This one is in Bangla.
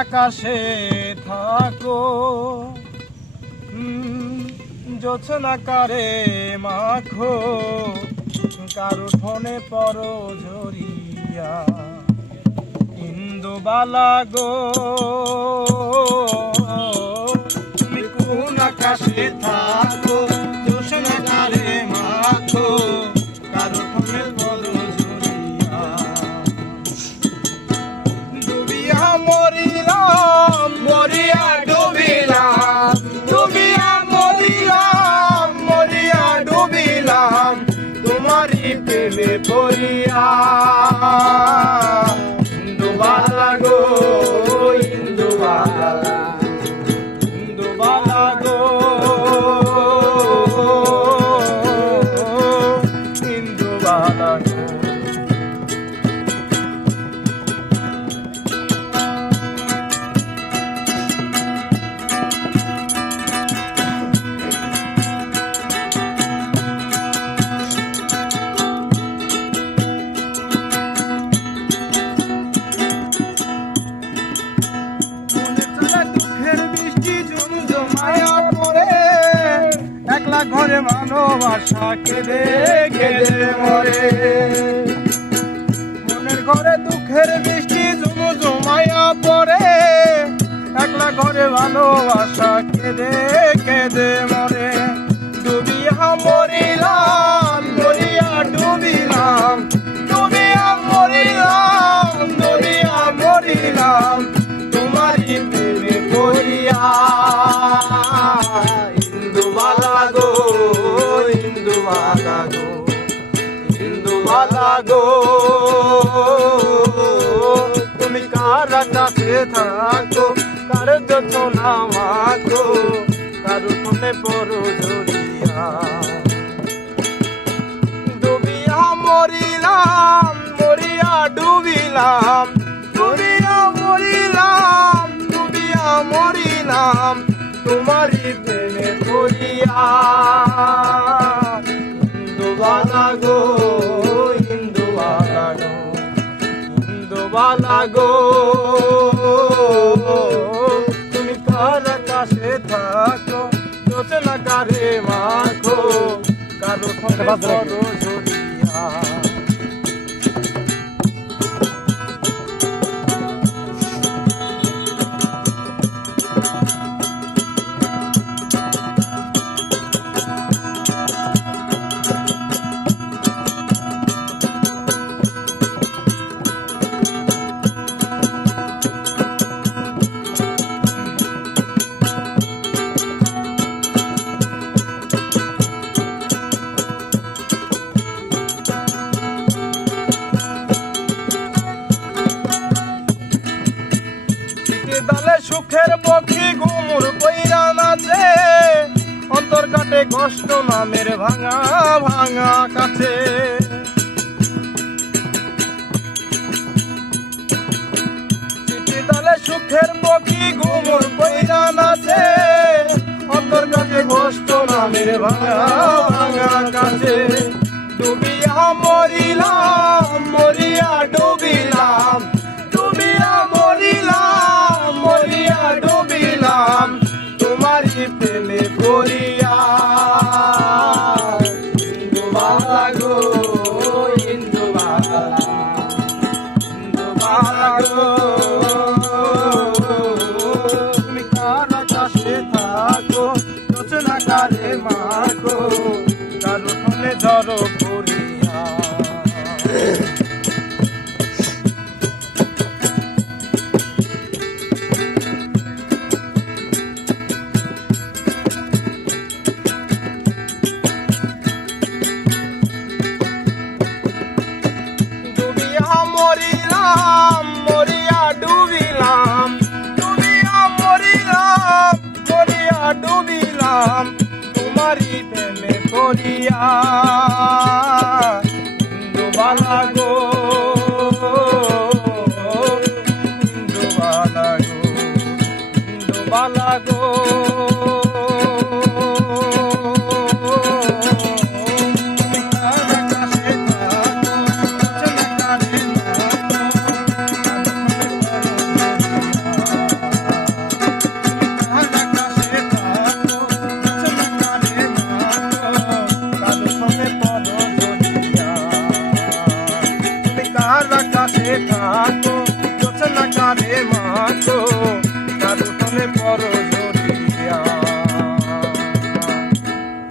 আকাশে থাকো, জোছনাকারে মাখো, কারু ঠোনে পরো ঝরিয়া। ইন্দুবালা গো তুমি কোন আকাশে থাকো, জোছনাকারে মাখো, কারু ঠোনে পরো ঝরিয়া। ডুবিয়া মরিলাম, মরিয়া ডুবিলাম, ডুবিয়া মরিলাম, মরিয়া ডুবিলাম, তোমারই প্রেমে পড়িয়া। ইন্দুবালা গো ইন্দুবালা, ইন্দুবালা গো ইন্দুবালা গো। একলা ঘরে ভালোবাসা কেঁদে কেঁদে মরে, মনের ঘরে দুঃখের বৃষ্টি জমায়া পড়ে। একলা ঘরে ভালোবাসা কেঁদে কেঁদে মরে। ডুবিয়া মরিলাম, মরিয়া ডুবিলাম, ডুবিয়া মরিলাম, ডুবিয়া মরিলাম, তোমারই প্রেমে পড়িয়া। ইন্দুবালা গো ইন্দুবালা গো, ইন্দুবালা গো তুমি কার আকাশে থাকো, কার যতনা মাখো, কার ঠোনে পরো ঝরিয়া। ডুবিয়া মরিলাম, মরিয়া ডুবিলাম, ডুবিয়া মরিলাম, ডুবিয়া মরিলাম, তোমারই প্রেমে পড়িয়া। ইন্দুবালা গো ইন্দুবালা গো, ইন্দুবালা গো তুমি কার আকাশে থাকো, জোছনাকারে মাখো, কারো ঠোনে পরো ঝরিয়া। দালে সুখের পক্ষী ঘুমুর কইরা নাচে, অন্তর কাটে কষ্ট নামের ভাঙা ভাঙা কাছে। দালে সুখের পক্ষী ঘুমুর কইরা নাচে, অন্তর কাটে কষ্ট নামের ভাঙা ভাঙা কাছে। ডুবিয়া মরিলাম, মরিয়া ডুবিলাম, ডুবিয়া মরিলাম, মরিয়া ডুবিলাম, তোমারই প্রেমে পড়িয়া। ইন্দুবালা গো ইন্দুবালা, ইন্দুবালা গো তুমি কার আকাশে থাকো, জোছনাকারে মাখো, কারো ঠোনে ঝড়ো পড়িয়া। মরিলাম, মরিয়া ডুবিলাম, ডুবিয়া মরিলাম, মরিয়া ডুবিলাম, তোমারই প্রেমে পড়িয়া। ইন্দুবালা গো ইন্দুবালা গো, ইন্দুবালা গো রে মাগো কার উঠোনে পর